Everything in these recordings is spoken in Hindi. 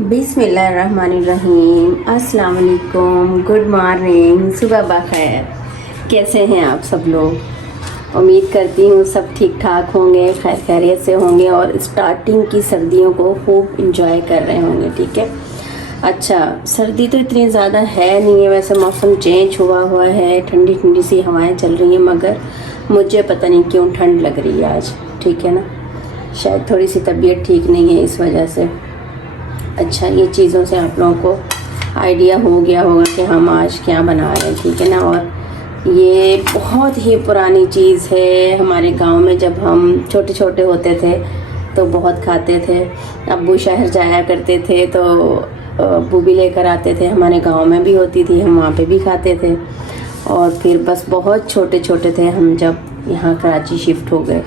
बिस्मिल्लाहिर्रहमानिर्रहीम। अस्सलाम वालेकुम, गुड मॉर्निंग, सुबह बखैर। कैसे हैं आप सब लोग? उम्मीद करती हूँ सब ठीक ठाक होंगे, खैर खैरियत से होंगे और स्टार्टिंग की सर्दियों को खूब इंजॉय कर रहे होंगे। ठीक है। अच्छा, सर्दी तो इतनी ज़्यादा है नहीं है, वैसे मौसम चेंज हुआ है, ठंडी ठंडी सी हवाएं चल रही हैं, मगर मुझे पता नहीं क्यों ठंड लग रही है आज। ठीक है ना, शायद थोड़ी सी तबीयत ठीक नहीं है इस वजह से। अच्छा, ये चीज़ों से आप लोगों को आइडिया हो गया होगा कि हम आज क्या बना रहे हैं। ठीक है ना। और ये बहुत ही पुरानी चीज़ है। हमारे गांव में जब हम छोटे छोटे होते थे तो बहुत खाते थे। अब्बू शहर जाया करते थे तो अब्बू भी लेकर आते थे, हमारे गांव में भी होती थी, हम वहाँ पे भी खाते थे। और फिर बस बहुत छोटे छोटे थे हम जब यहाँ कराची शिफ्ट हो गए,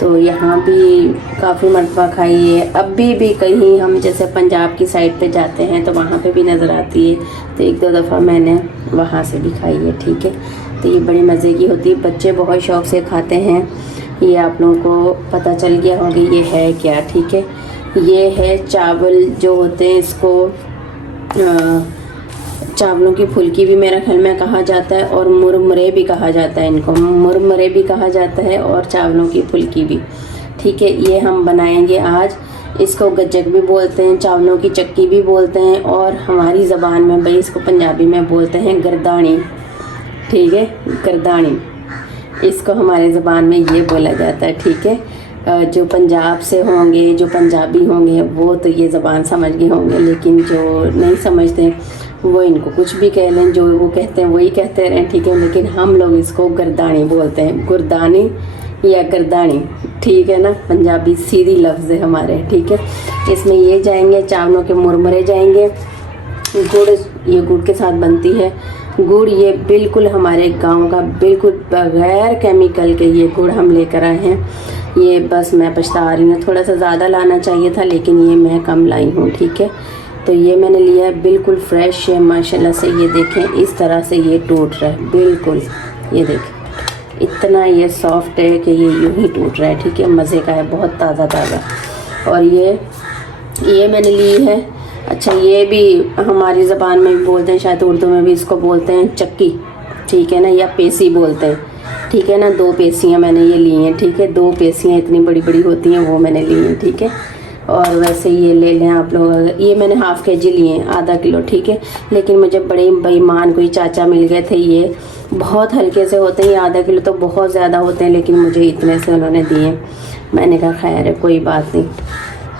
तो यहाँ भी काफ़ी मरतबा खाई है। अब भी कहीं हम जैसे पंजाब की साइड पे जाते हैं तो वहाँ पे भी नज़र आती है, तो एक दो दफ़ा मैंने वहाँ से भी खाई है। ठीक है। तो ये बड़ी मज़े की होती है, बच्चे बहुत शौक़ से खाते हैं। ये आप लोगों को पता चल गया होगा ये है क्या। ठीक है। ये है चावल जो होते हैं, इसको चावलों की फुल्की भी मेरा ख्याल में कहा जाता है और मुरमुरे भी कहा जाता है। इनको मुरमुरे भी कहा जाता है और चावलों की फुल्की भी। ठीक है। ये हम बनाएंगे आज। इसको गज्जक भी बोलते हैं, चावलों की चक्की भी बोलते हैं, और हमारी ज़बान में भाई इसको पंजाबी में बोलते हैं गर्दानी। ठीक है, गर्दानी इसको हमारे ज़बान में ये बोला जाता है। ठीक है। जो पंजाब से होंगे, जो पंजाबी होंगे, वो तो ये ज़बान समझ गए होंगे, लेकिन जो नहीं समझते वो इनको कुछ भी कह लें, जो वो कहते हैं वही कहते रहें। ठीक है। लेकिन हम लोग इसको गर्दानी बोलते हैं, गुरदानी या गर्दानी। ठीक है ना, पंजाबी सीधी लफ्ज़ है हमारे। ठीक है। इसमें ये जाएंगे चावलों के मुरमुरे जाएंगे, गुड़, ये गुड़ के साथ बनती है। गुड़ ये बिल्कुल हमारे गांव का, बिल्कुल बगैर केमिकल के ये गुड़ हम लेकर आए हैं। ये बस मैं पछता रही हूँ, थोड़ा सा ज़्यादा लाना चाहिए था, लेकिन ये मैं कम लाई हूँ। ठीक है। तो ये मैंने लिया है, बिल्कुल फ्रेश है माशाल्लाह से। ये देखें इस तरह से ये टूट रहा है बिल्कुल, ये देखें इतना ये सॉफ्ट है कि ये यूं ही टूट रहा है। ठीक है। मज़े का है, बहुत ताज़ा ताज़ा। और ये मैंने ली है। अच्छा, ये भी हमारी ज़बान में भी बोलते हैं, शायद उर्दू में भी इसको बोलते हैं चक्की। ठीक है ना, या पेसी बोलते हैं। ठीक है ना, 2 पेसियाँ मैंने ये ली हैं। ठीक है। 2 पेसियाँ इतनी बड़ी बड़ी होती हैं, वो मैंने ली हैं। ठीक है। और वैसे ये ले लें आप लोग, ये मैंने हाफ़ केजी लिए हैं, आधा किलो। ठीक है। लेकिन मुझे बड़े बेईमान कोई चाचा मिल गए थे, ये बहुत हल्के से होते हैं, ये आधा किलो तो बहुत ज़्यादा होते हैं, लेकिन मुझे इतने से उन्होंने दिए। मैंने कहा खैर है, कोई बात नहीं।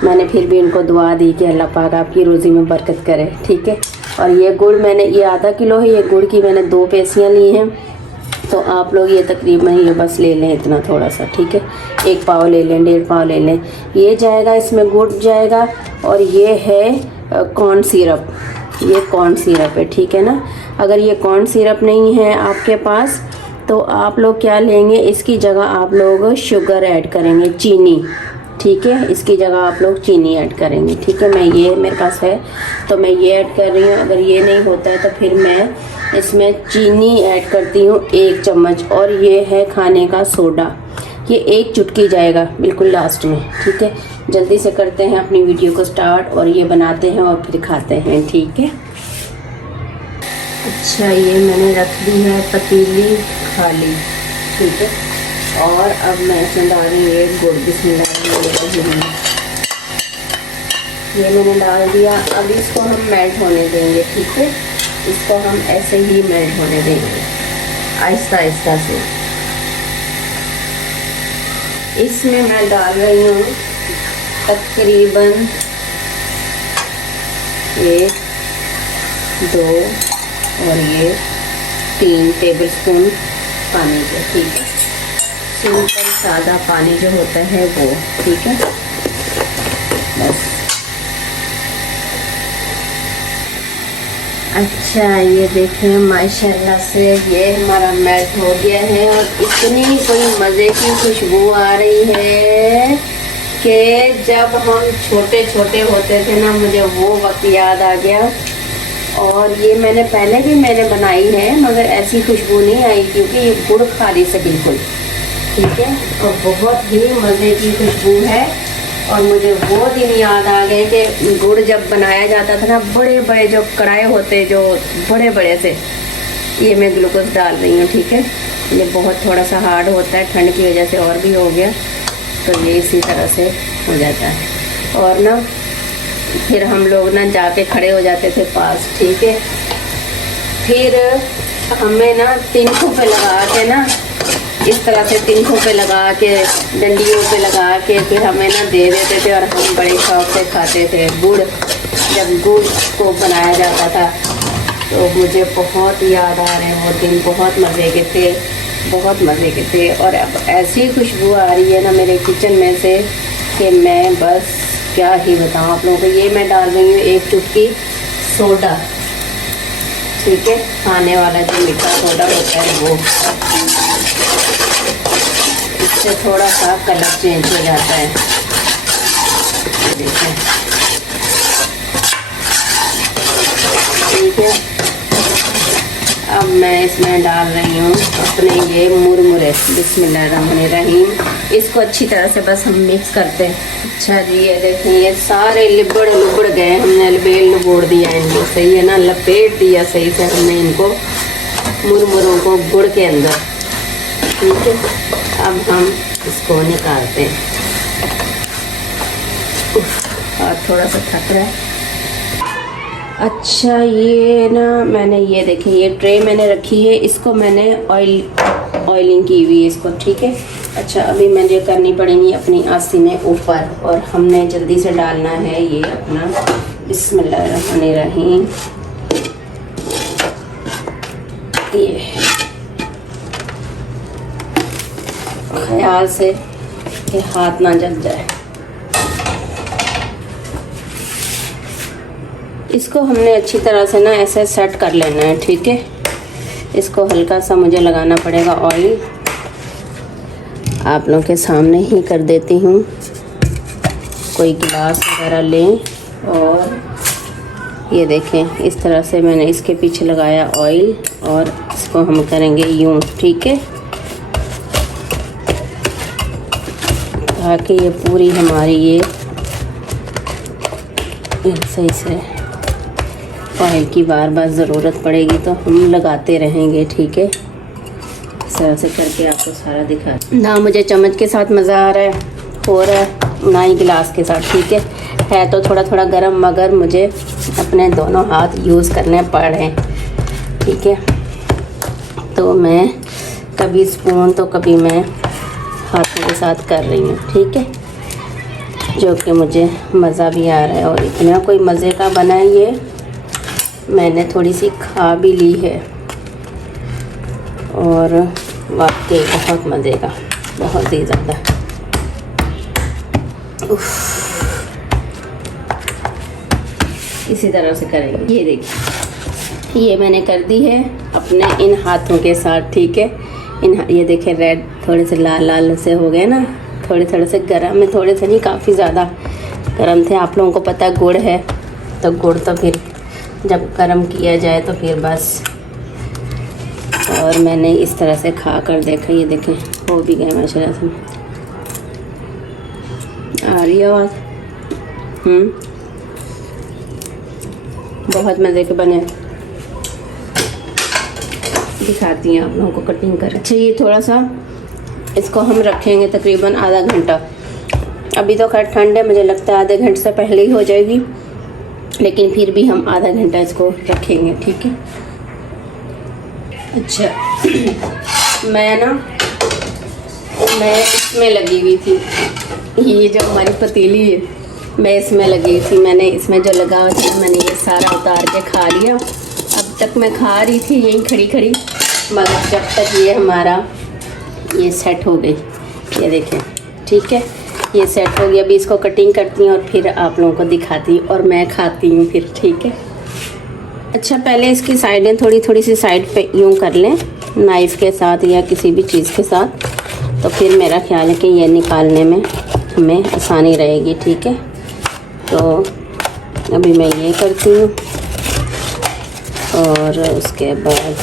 मैंने फिर भी उनको दुआ दी कि अल्लाह पाक आपकी रोज़ी में बरकत करे। ठीक है। और ये गुड़ मैंने, ये आधा किलो है, ये गुड़ की मैंने 2 पेसियाँ ली हैं। तो आप लोग ये तकरीबन ये बस ले लें इतना थोड़ा सा। ठीक है। 1 पाव ले लें, 1.5 पाव ले लें। ये जाएगा, इसमें गुड़ जाएगा, और ये है कॉर्न सिरप। ये कॉर्न सिरप है। ठीक है ना। अगर ये कॉर्न सिरप नहीं है आपके पास तो आप लोग क्या लेंगे, इसकी जगह आप लोग शुगर ऐड करेंगे, चीनी। ठीक है। इसकी जगह आप लोग चीनी ऐड करेंगे। ठीक है। मैं ये मेरे पास है तो मैं ये ऐड कर रही हूँ। अगर ये नहीं होता है तो फिर मैं इसमें चीनी ऐड करती हूँ 1 चम्मच, और ये है खाने का सोडा, ये 1 चुटकी जाएगा बिल्कुल लास्ट में। ठीक है। जल्दी से करते हैं अपनी वीडियो को स्टार्ट, और ये बनाते हैं और फिर खाते हैं। ठीक है। अच्छा, ये मैंने रख दी है पतीली खाली। ठीक है। और अब मैं इसमें डाल रही हूँ गुड़। बिस्मिल्लाह, ये मैंने डाल दिया। अब इसको हम मेल्ट होने देंगे। ठीक है। इसको हम ऐसे ही मेल्ट होने देंगे आहिस्ता आहिस्ता से। इसमें मैं डाल रही हूँ तकरीबन 1, 2 और ये 3 टेबलस्पून पानी के। ठीक है। सिंपल सादा पानी जो होता है वो। ठीक है। बस। अच्छा, ये देखें माशाल्लाह से ये हमारा मेल्ट हो गया है, और इतनी कोई मज़े की खुशबू आ रही है कि जब हम छोटे छोटे होते थे ना, मुझे वो वक्त याद आ गया। और ये मैंने पहले भी बनाई है, मगर ऐसी खुशबू नहीं आई, क्योंकि ये गुड़ खाली से बिल्कुल। ठीक है। और बहुत ही मज़े की खुशबू है। और मुझे वो दिन याद आ गए कि गुड़ जब बनाया जाता था ना, बड़े बड़े जो कढ़ाई होते जो बड़े बड़े से, ये मैं ग्लूकोज डाल रही हूँ। ठीक है, ये बहुत थोड़ा सा हार्ड होता है, ठंड की वजह से और भी हो गया, तो ये इसी तरह से हो जाता है। और ना फिर हम लोग ना जाके खड़े हो जाते थे पास। ठीक है, फिर हमें ना तिनकों पे लगा के ना, इस तरह से तिनकों पे लगा के, डंडियों पे लगा के फिर हमें ना दे देते थे और हम बड़े शौक से खाते थे। गुड़, जब गुड़ को बनाया जाता था तो मुझे बहुत याद आ रहे हैं वो दिन, बहुत मज़े के थे, बहुत मज़े के थे। और अब ऐसी खुशबू आ रही है ना मेरे किचन में से कि मैं बस क्या ही बताऊँ आप लोगों को। ये मैं डाल रही हूँ 1 चुटकी सोडा। ठीक है, खाने वाला जो मीठा सोडा होता है वो, इससे थोड़ा सा कलर चेंज हो जाता है। देखिए, ठीक है, अब मैं इसमें डाल रही हूँ अपने ये मुरमुरे। बिस्मिल्लाहिर्रहमानिर्रहीम। इसको अच्छी तरह से बस हम मिक्स करते हैं। अच्छा जी, ये देखें, ये सारे लिबड़ लुबड़ गए, हमने बेल लुबोड़ दिया इनको, सही है ना, लपेट दिया सही से हमने इनको, मुरमुरों को गुड़ के अंदर। ठीक है, अब हम इसको निकालते हैं। और थोड़ा सा थक रहा है। अच्छा, ये ना मैंने, ये देखिए, ये ट्रे मैंने रखी है, इसको मैंने ऑयलिंग की हुई है इसको। ठीक है, अच्छा, अभी मुझे करनी पड़ेंगी अपनी आस्तीनें ऊपर, और हमने जल्दी से डालना है ये अपना बिस्मिल्लाहिर्रहमानिर्रहीम। ये ख्याल से कि हाथ ना जल जाए। इसको हमने अच्छी तरह से ना ऐसे सेट कर लेना है। ठीक है, इसको हल्का सा मुझे लगाना पड़ेगा ऑयल। आप लोगों के सामने ही कर देती हूँ। कोई गिलास वगैरह लें और ये देखें, इस तरह से मैंने इसके पीछे लगाया ऑयल, और इसको हम करेंगे यूँ। ठीक है, ताकि ये पूरी हमारी ये सही से, ऑयल की बार बार ज़रूरत पड़ेगी तो हम लगाते रहेंगे। ठीक है, इस तरह से करके आपको सारा दिखा। ना मुझे चम्मच के साथ मज़ा आ रहा है, हो रहा है, ना ही गिलास के साथ। ठीक है तो थोड़ा थोड़ा गरम, मगर मुझे अपने दोनों हाथ यूज़ करने पड़ रहे हैं। ठीक है, तो मैं कभी स्पून तो कभी मैं हाथों के साथ कर रही हूँ। ठीक है, जो कि मुझे मज़ा भी आ रहा है, और इतना कोई मज़े का बना है ये, मैंने थोड़ी सी खा भी ली है, और वाकई बहुत मज़े का, बहुत ही ज़्यादा। इसी तरह से करेंगे। ये देखिए, ये मैंने कर दी है अपने इन हाथों के साथ। ठीक है, ये देखें, रेड थोड़े से लाल लाल से हो गए ना, थोड़े से गर्म है, थोड़े से नहीं, काफ़ी ज़्यादा गर्म थे। आप लोगों को पता है गुड़ है, तो गुड़ तो फिर जब गर्म किया जाए तो फिर बस। और मैंने इस तरह से खा कर देखा, ये देखें, हो भी गए माशाल्लाह से। आ रही है आवाज़? बहुत मज़े के बने, दिखाती हैं आप लोगों को कटिंग कर। अच्छा, ये थोड़ा सा इसको हम रखेंगे तकरीबन आधा घंटा। अभी तो खैर ठंड है, मुझे लगता है आधे घंटे से पहले ही हो जाएगी, लेकिन फिर भी हम आधा घंटा इसको रखेंगे। ठीक है, अच्छा, मैं इसमें लगी हुई थी, ये जो हमारी पतीली है, मैं इसमें लगी थी। मैंने इसमें जो लगा हुआ था, मैंने ये सारा उतार के खा लिया। अब तक मैं खा रही थी यहीं खड़ी खड़ी, मगर जब तक ये हमारा ये सेट हो गई, ये देखें। ठीक है, ये सेट हो गया। अभी इसको कटिंग करती हूँ और फिर आप लोगों को दिखाती हूँ, और मैं खाती हूँ फिर। ठीक है, अच्छा, पहले इसकी साइडें थोड़ी सी साइड पे यूँ कर लें नाइफ़ के साथ या किसी भी चीज़ के साथ, तो फिर मेरा ख्याल है कि ये निकालने में हमें आसानी रहेगी। ठीक है, तो अभी मैं ये करती हूँ, और उसके बाद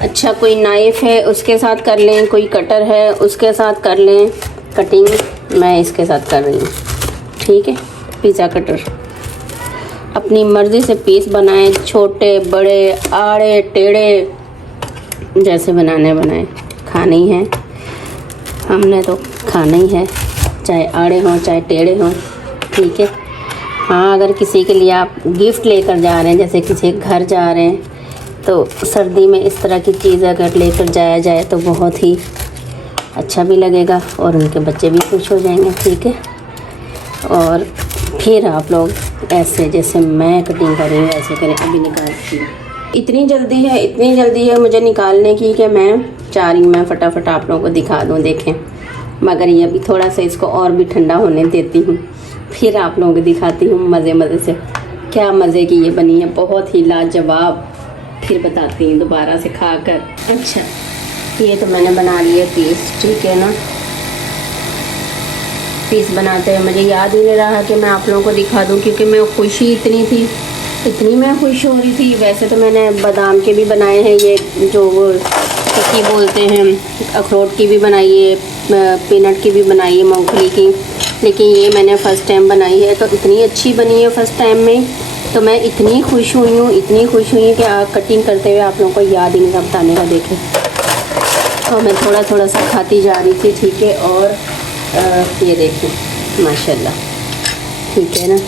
अच्छा, कोई नाइफ़ है उसके साथ कर लें, कोई कटर है उसके साथ कर लें कटिंग। मैं इसके साथ कर रही हूँ, ठीक है। पिज़्ज़ा कटर, अपनी मर्ज़ी से पीस बनाएं, छोटे बड़े आड़े टेढ़े, जैसे बनाने बनाएं। खाने ही हैं, हमने तो खाना ही है, चाहे आड़े हों चाहे टेढ़े हों, ठीक है। हाँ, अगर किसी के लिए आप गिफ्ट लेकर जा रहे हैं, जैसे किसी के घर जा रहे हैं, तो सर्दी में इस तरह की चीज़ अगर लेकर जाया जाए तो बहुत ही अच्छा भी लगेगा और उनके बच्चे भी खुश हो जाएंगे, ठीक है। और फिर आप लोग ऐसे जैसे मैं कटिंग कर रही हूँ ऐसे करें। अभी निकालती हूँ, इतनी जल्दी है मुझे निकालने की कि मैं चाह रही हूँ मैं फटाफट आप लोगों को दिखा दूँ, देखें। मगर ये अभी थोड़ा सा इसको और भी ठंडा होने देती हूँ, फिर आप लोगों को दिखाती हूँ मज़े से। क्या मज़े की ये बनी है, बहुत ही लाजवाब। फिर बताती हूँ दोबारा से खाकर। अच्छा, ये तो मैंने बना लिए पीस, ठीक है ना। पीस बनाते हुए मुझे याद ही नहीं रहा कि मैं आप लोगों को दिखा दूँ, क्योंकि मैं खुशी इतनी मैं खुश हो रही थी। वैसे तो मैंने बादाम के भी बनाए हैं, ये जो की बोलते हैं, अखरोट की भी बनाई है, पीनट की भी बनाई है, मूंगफली की, लेकिन ये मैंने फ़र्स्ट टाइम बनाई है। तो इतनी अच्छी बनी है फ़र्स्ट टाइम में, तो मैं इतनी खुश हुई हूँ कि कटिंग करते हुए आप लोगों को याद ही नहीं था बताने का। देखें, तो मैं थोड़ा सा खाती जा रही थी, ठीक है। और ये देखें माशाल्लाह, ठीक है ना,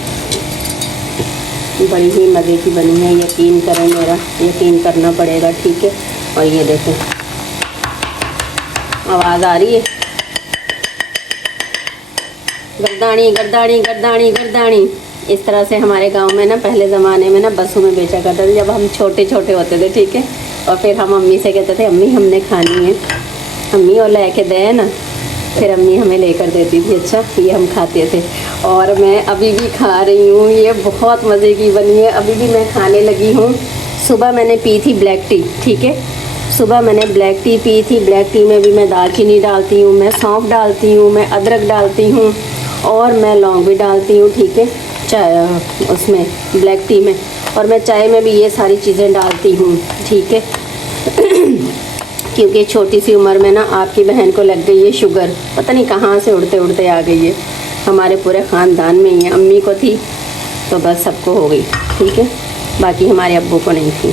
बड़ी ही मज़े की बनी है। यकीन करें, मेरा यकीन करना पड़ेगा, ठीक है। और ये देखें, आवाज़ आ रही है, गर्दानी गर्दानी गर्दानी गर्दानी। इस तरह से हमारे गांव में ना पहले ज़माने में ना बसों में बेचा करते थे, जब हम छोटे होते थे, ठीक है। और फिर हम अम्मी से कहते थे, अम्मी हमने खानी है, अम्मी और लेके दे ना। फिर अम्मी हमें लेकर देती थी, अच्छा ये हम खाते थे। और मैं अभी भी खा रही हूँ, ये बहुत मज़े की बनी है, अभी भी मैं खाने लगी हूँ। सुबह मैंने पी थी ब्लैक टी, ठीक है। सुबह मैंने ब्लैक टी पी थी। ब्लैक टी में भी मैं दालचीनी डालती हूँ, मैं सौंफ डालती हूँ, मैं अदरक डालती हूँ और मैं लौंग भी डालती हूँ, ठीक है, चाय उसमें ब्लैक टी में। और मैं चाय में भी ये सारी चीज़ें डालती हूँ, ठीक है। क्योंकि छोटी सी उम्र में ना आपकी बहन को लग गई है शुगर, पता नहीं कहाँ से उड़ते आ गई है। हमारे पूरे ख़ानदान में ही है, अम्मी को थी तो बस सबको हो गई, ठीक है, बाकी हमारे अब्बू को नहीं थी।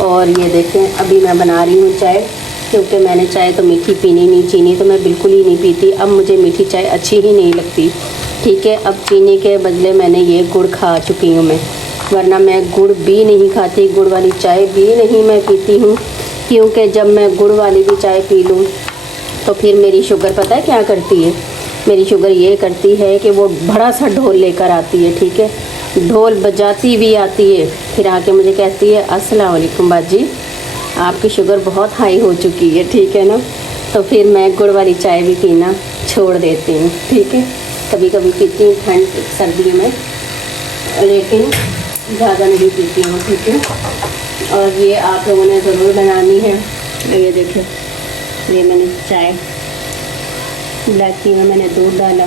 और ये देखें, अभी मैं बना रही हूँ चाय, क्योंकि मैंने चाय तो मीठी पीनी नहीं, चीनी तो मैं बिल्कुल ही नहीं पीती। अब मुझे मीठी चाय अच्छी ही नहीं लगती, ठीक है। अब चीनी के बदले मैंने ये गुड़ खा चुकी हूँ मैं, वरना मैं गुड़ भी नहीं खाती, गुड़ वाली चाय भी नहीं मैं पीती हूँ। क्योंकि जब मैं गुड़ वाली भी चाय पी लूँ तो फिर मेरी शुगर पता है क्या करती है, मेरी शुगर ये करती है कि वो बड़ा सा ढोल लेकर आती है, ठीक है, ढोल बजाती भी आती है, फिर आके मुझे कहती है अस्सलाम वालेकुम बाजी, आपकी शुगर बहुत हाई हो चुकी है, ठीक है ना। तो फिर मैं गुड़ वाली चाय भी पीना छोड़ देती हूँ, ठीक है। कभी कभी पीती हूँ ठंड सर्दियों में, लेकिन ज़्यादा नहीं पीती हूँ, ठीक है। और ये आप लोगों ने ज़रूर बनानी है। ये देखिए, ये मैंने चाय ब्लैक टी में मैंने दूध डाला,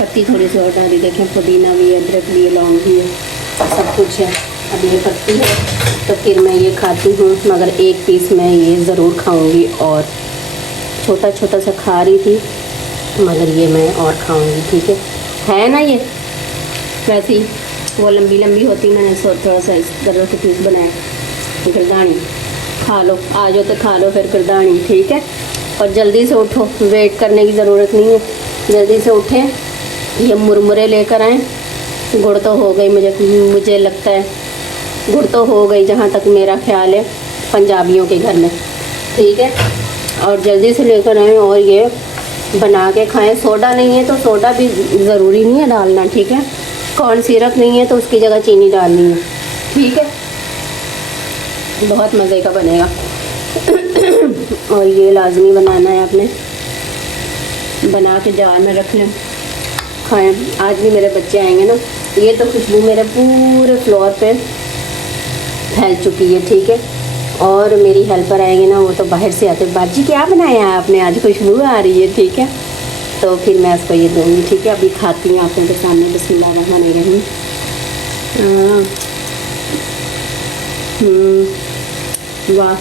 पत्ती थोड़ी सी और डाली, देखें पुदीना भी है, अदरक भी है, लौंग भी है, सब कुछ है। अब ये पत्ती है तो फिर मैं ये खाती हूँ, मगर एक पीस मैं ये ज़रूर खाऊंगी। और छोटा सा खा रही थी, मगर ये मैं और खाऊंगी, ठीक है ना। ये वैसी वो लंबी होती, मैंने थोड़ा सा इस तरह के पीस बनाए। गर्दानी खा लो, आ जाओ तो खा लो फिर गर्दानी, ठीक है। और जल्दी से उठो, वेट करने की ज़रूरत नहीं है, जल्दी से उठें। ये मुरमुरे लेकर आएँ। गुड़ तो हो गई, मुझे लगता है गुड़ तो हो गई, जहाँ तक मेरा ख्याल है, पंजाबियों के घर में, ठीक है। और जल्दी से लेकर आएँ और ये बना के खाएं। सोडा नहीं है तो सोडा भी ज़रूरी नहीं है डालना, ठीक है। कॉर्न सिरप नहीं है तो उसकी जगह चीनी डालनी है, ठीक है। बहुत मज़े का बनेगा। और ये लाजमी बनाना है आपने, बना के जार में रख लें, खाएं। आज भी मेरे बच्चे आएंगे ना, ये तो खुशबू मेरे पूरे फ्लोर पे फैल चुकी है, ठीक है। और मेरी हेल्पर आएंगे ना, वो तो बाहर से आते, बाजी क्या बनाया आपने आज, खुशबू आ रही है, ठीक है। तो फिर मैं उसको ये दूँगी, ठीक है। अभी खाती हूँ आप लोगों के सामने, बिस्मिल्लाहिर्रहमानिर्रहीम। वाह,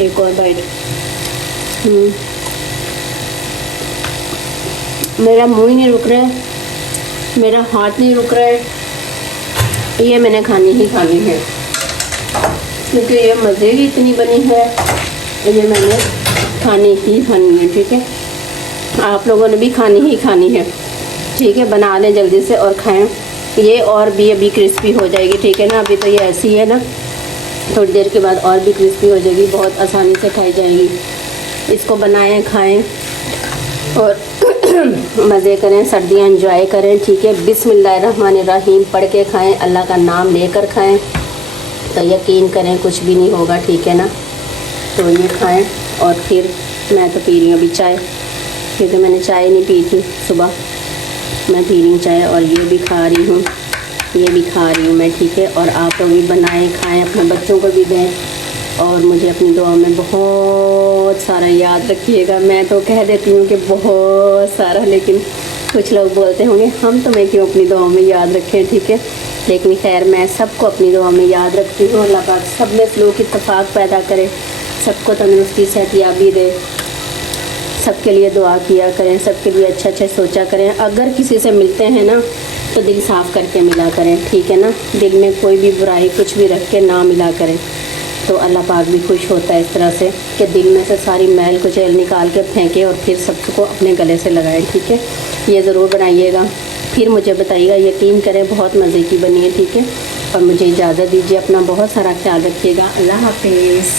एक और बाइट। मेरा मुंह ही नहीं रुक रहा है, मेरा हाथ नहीं रुक रहा है। ये मैंने खानी ही खानी है क्योंकि ये मज़े की इतनी बनी है, ये मैंने खानी ही खानी है। ठीक है, आप लोगों ने भी खानी ही खानी है। ठीक है, बना लें जल्दी से और खाएं। ये और भी अभी क्रिस्पी हो जाएगी। ठीक है ना, अभी तो ये ऐसी है ना, थोड़ी देर के बाद और भी क्रिस्पी हो जाएगी, बहुत आसानी से खाई जाएगी। इसको बनाएं, खाएं और मज़े करें, सर्दियाँ एंजॉय करें। ठीक है, बिस्मिल्लाहिर्रहमानिर्रहीम पढ़ के खाएं, अल्लाह का नाम लेकर खाएं, तो यकीन करें कुछ भी नहीं होगा। ठीक है ना, तो ये खाएं। और फिर मैं तो पी रही हूँ अभी चाय, क्योंकि मैंने चाय नहीं पी थी सुबह, मैं पी रही हूँ चाय। और ये भी खा रही हूँ, ये भी खा रही हूँ मैं। ठीक है, और आप लोग भी बनाएं, खाएं, अपने बच्चों को भी दें और मुझे अपनी दुआ में बहुत सारा याद रखिएगा। मैं तो कह देती हूँ कि बहुत सारा, लेकिन कुछ लोग बोलते होंगे हम तुम्हें क्यों अपनी दुआ में याद रखें। ठीक है, लेकिन खैर मैं सबको अपनी दुआ में याद रखती हूँ। अल्लाह पाक सब में सलूक इत्तफाक पैदा करे, सबको तंदुरुस्ती सेहतयाबी दे, सबके लिए दुआ किया करें, सबके लिए अच्छा अच्छा सोचा करें। अगर किसी से मिलते हैं ना तो दिल साफ़ करके मिला करें। ठीक है ना, दिल में कोई भी बुराई कुछ भी रख के ना मिला करें, तो अल्लाह पाक भी खुश होता है इस तरह से कि दिल में से सारी मैल कुचैल निकाल के फेंके और फिर सबको अपने गले से लगाएं। ठीक है, ये ज़रूर बनाइएगा, फिर मुझे बताइएगा। यकीन करें बहुत मज़े की बनी है। ठीक है, और मुझे इजाज़त दीजिए, अपना बहुत सारा ख्याल रखिएगा। अल्लाह हाफिज़।